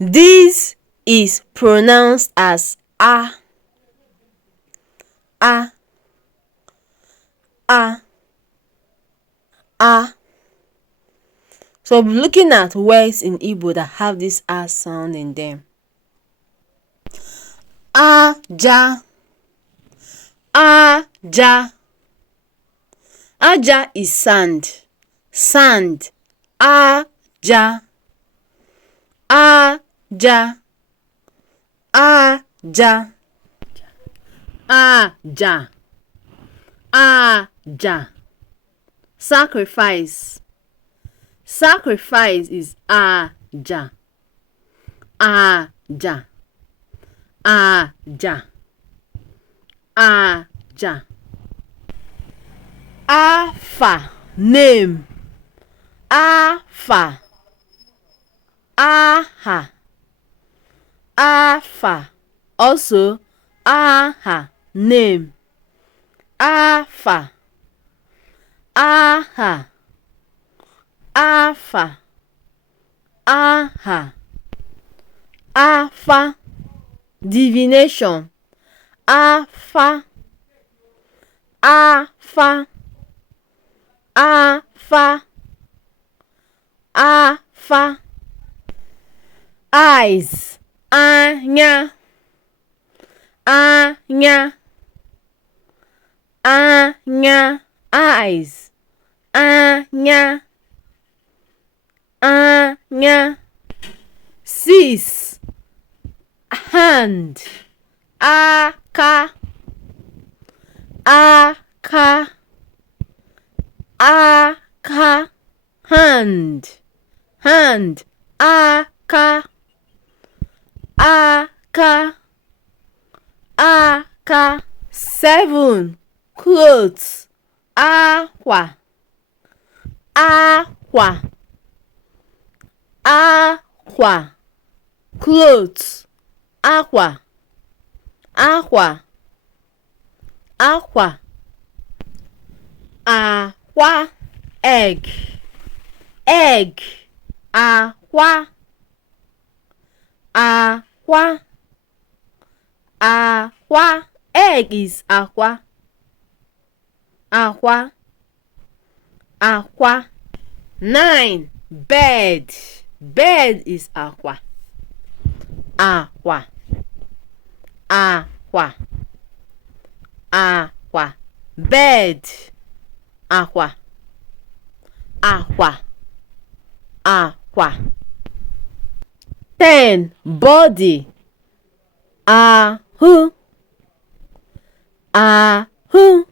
This is pronounced as a, a, a, a. So we're looking at words in Igbo that have this a sound in them. Aja, aja. Aja is sand, sand. Aja, aja, aja, aja, aja. Sacrifice, sacrifice is aja, aja, aja, aja. Afa, name. Afa, aha, afa. Also aha, name. Afa, aha, afa, aha. Afa, divination. Afa, afa, afa, afa. Eyes, anya, anya, anya. Eyes, anya, anya. Sis, hand, aka, aka, aka. Hand, hand, aka, aka, aka. 7, clothes. Akwa, akwa, akwa. Clothes, akwa, akwa, akwa. Akwa, egg, egg. Akwa, akwa, akwa. Egg is akwa, akwa, akwa. 9, bed, bed is akwa, akwa, akwa, akwa. Bed, akwa, akwa, akwa. 10, body. Ahụ, ahụ,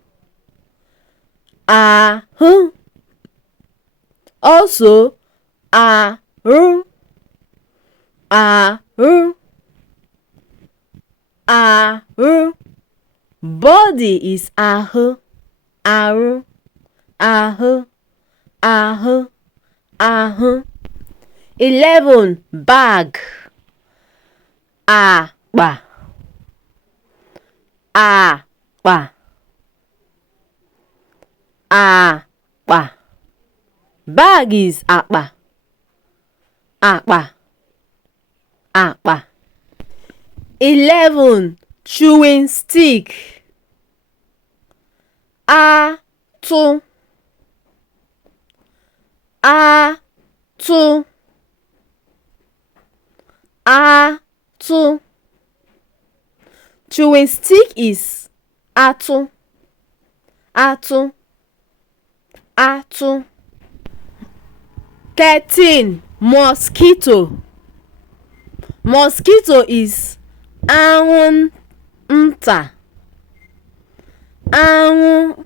ahụ. Also arụ, arụ, arụ. Body is ahụ, arụ, ahụ, ahụ, ahụ. 11, bag. Akpa, akpa, akpa. Bag is akpa, akpa, akpa. 11, chewing stick. Atụ, atụ, atụ. Chewing stick is atụ, atụ, atụ. 13, mosquito. Mosquito is anwụnta, anwụnta,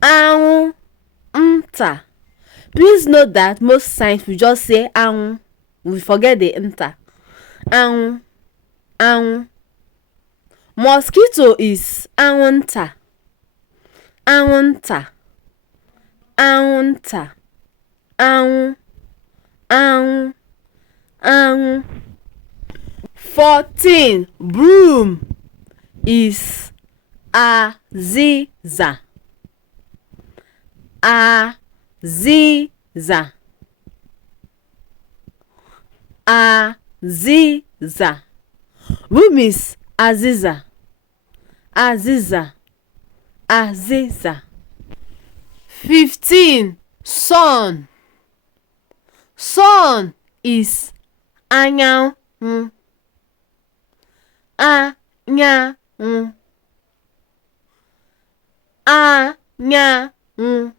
anwụnta. Please note that most times we just say anwụ, we forget the nta. Anwụ, anwụ. Mosquito is anwụnta, anwụnta, anwụnta, anwụ, anwụ, anwụ. 14, broom is azịza, azịza. Aziza. Room is Aziza. Aziza. Aziza. 15. Sun. Sun is anyanwụ. Anyanwụ. Anyanwụ.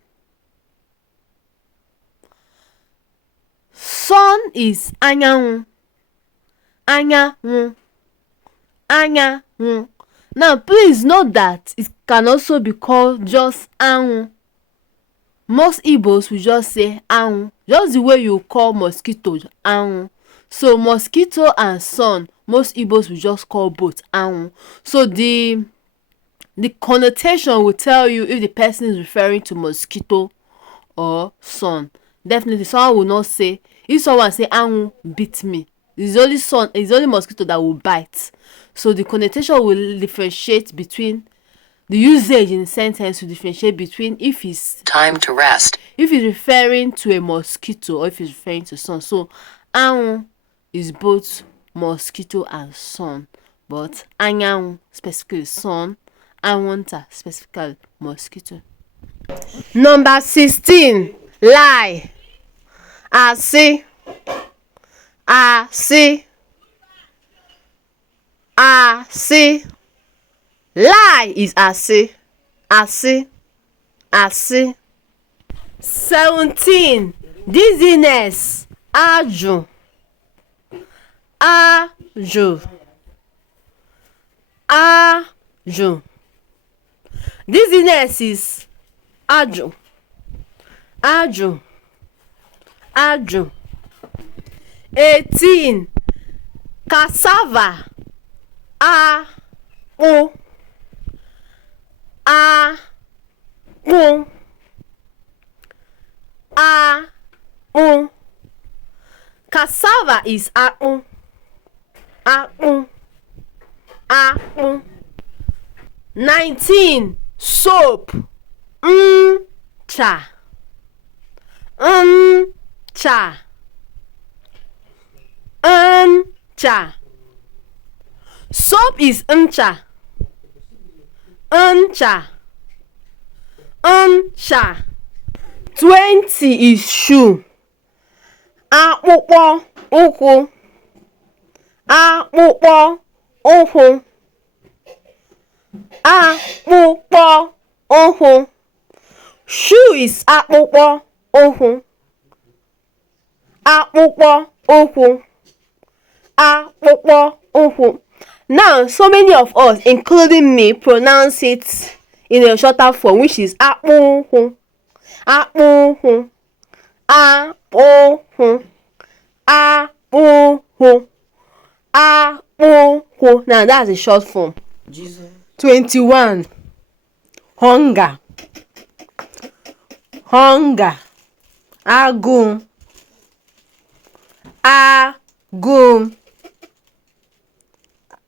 Sun is anyanwụ. Anyanwụ. Anyanwụ. Now please note that it can also be called just anwụ. Most Igbos will just say anwụ, just the way you call mosquito anwụ. So mosquito and sun, most Igbos will just call both anwụ. So the connotation will tell you if the person is referring to mosquito or sun. Definitely someone will not say, if someone say anwụ beat me, it's only sun, it's only mosquito that will bite. So the connotation will differentiate between the usage in the sentence, will differentiate between if it's time to rest, if it's referring to a mosquito or if it's referring to sun. So anwụ is both mosquito and sun, but anyanwụ specifically sun, anwụnta specifically mosquito. Number 16. Lie. Asị. Asị. Asị. Lie is asị. Asị. Asị. 17. Dizziness. Ajụ. Ajụ. Ajụ. Dizziness is ajụ. Ajụ. Ajụ. 18. Cassava. Akpụ. Akpụ. Akpụ. Cassava is akpụ. Akpụ. Akpụ. 19. Soap. Ncha. Ncha. Ncha. Soap is ncha. Ncha. Ncha. 20 is shoe. Akpụkpọ ụkwụ. Akpụkpọ ụkwụ. Akpụkpọ ụkwụ. Shoe is akpụkpọ ụkwụ. Akpụkpọ ụkwụ. Akpụkpọ ụkwụ. Now, so many of us, including me, pronounce it in a shorter form, which is akpụkwụ. Akpụkwụ. Akpụkwụ. Akpụkwụ. Akpụkwụ. Now, that's a short form. 21. Hunger. Hunger. Agụụ. Agụụ.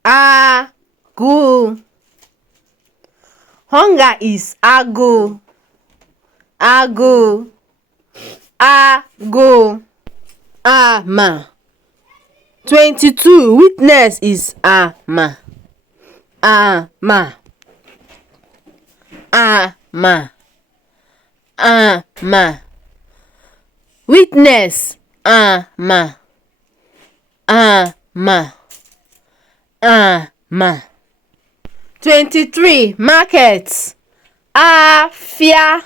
Agụụ. Hunger is agụụ. Agụụ. Agụụ. Ama. 22. Witness is ama. Ama. Ama. Ama. Witness. Ama. Ama. Ama. 23. Market. Afia.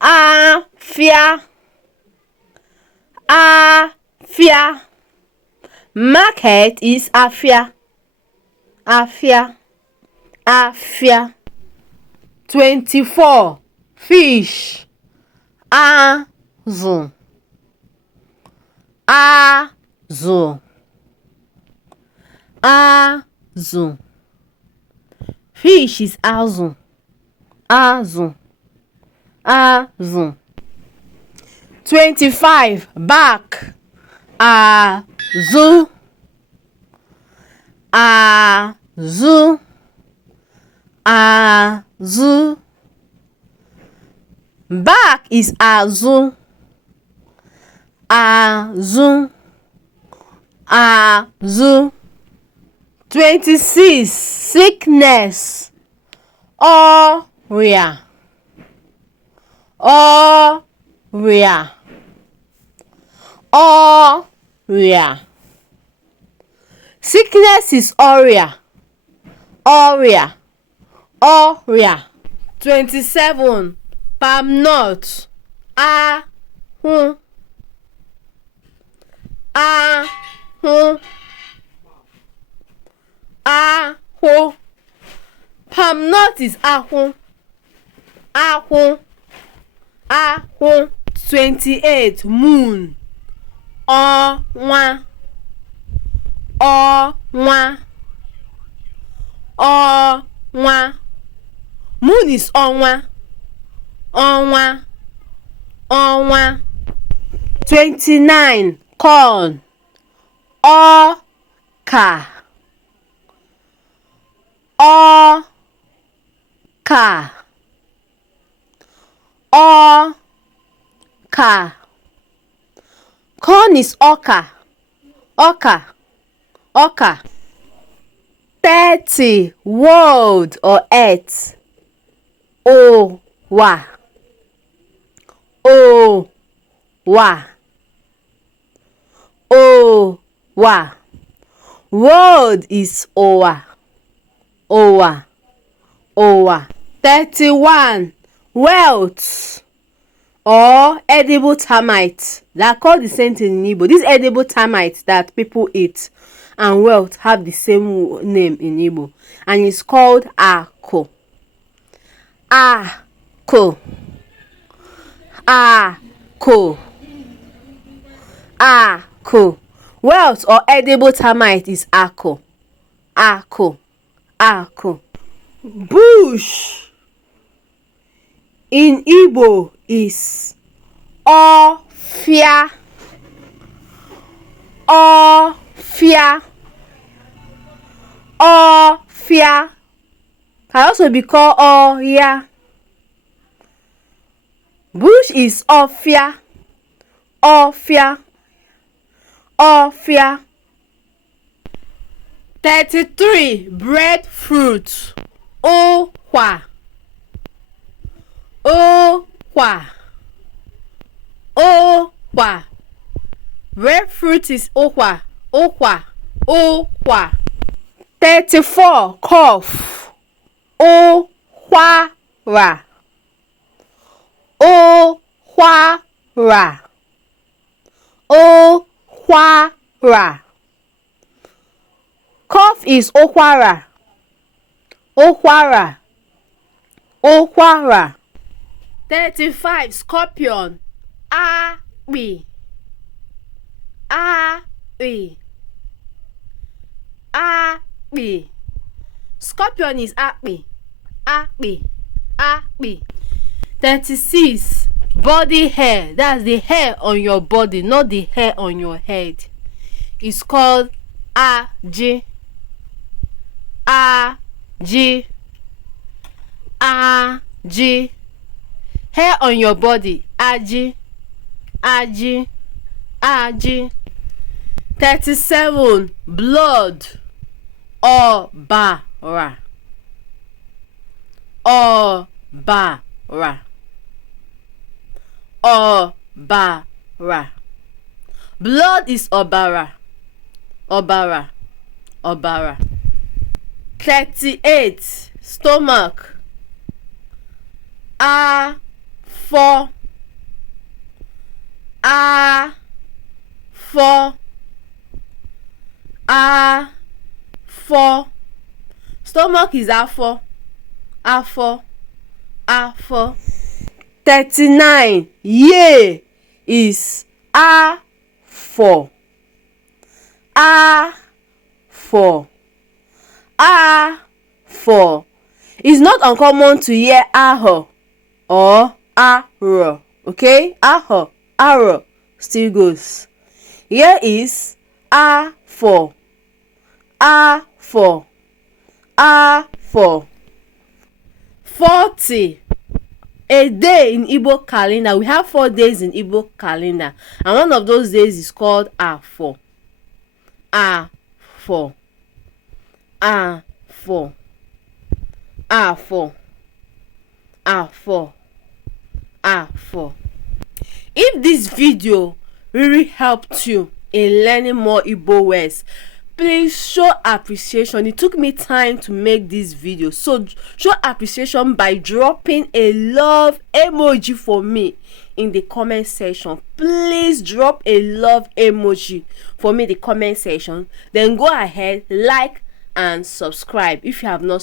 Afia. Afia. Market is afia. Afia. Afia. 24. Fish. Azụ. Azụ. Azụ. Fish is azụ. Azụ. Azụ. 25. Back. Azụ. Azụ. Azụ. Back is azụ. Azụ. azụ. 26. Sickness, ọrịa, ọrịa, ọrịa. Sickness is ọrịa, ọrịa, ọrịa. 27. Palm nut, ahụ, ahụ, ahụ. Palm nut is ahụ, ahụ, ahụ. 28. Moon, ọnwa, ọnwa, ọnwa. Moon is ọnwa, ọnwa, ọnwa. 29. Corn, ọka, ọka, ọka. Corn is ọka, ọka, ọka. 30. World or earth, ụwa, ụwa, ụwa. World is ụwa, ụwa, ụwa. 31. Wealth or edible termite. They are called the same thing in Igbo. These edible termites that people eat and wealth have the same name in Igbo, and it's called ako. Ako, ako, ako. Wealth or edible termite is ako, ako, ako. Bush in Igbo is ọfịa, ọfịa, ọfịa. Can also be called ọhịa. Bush is ọfịa, ọfịa, ọfịa. 33. Breadfruit, ụkwa, ụkwa, ụkwa. Breadfruit is ụkwa, ụkwa, ụkwa. 34. Cough, ụkwara, ụkwara, ụkwara. Cough is ụkwara, ụkwara, ụkwara. 35. Scorpion, akpị, akpị, akpị. Scorpion is akpị, akpị, akpị. 36. Body hair, that's the hair on your body, not the hair on your head. It's called aji, aji, aji. Hair on your body, aji, aji, aji. 37. Blood, ọbara, ọbara, ọbara. Blood is ọbara, ọbara, ọbara. 38. Stomach, afọ, afọ, afọ. Stomach is afọ, afọ, afọ. 39. Year is afọ, afọ, afọ. It's not uncommon to hear ahọ or arọ. Okay, ahọ, arọ still goes. Here is afọ, afọ, afọ. 40. A day in Igbo calendar. We have 4 days in Igbo calendar, and one of those days is called afọ. A for, A for, A for, A for, A for. If this video really helped you in learning more Igbo words, please show appreciation. It took me time to make this video, so show appreciation by dropping a love emoji for me in the comment section. Please drop a love emoji for me in the comment section. Then go ahead, like and subscribe if you have not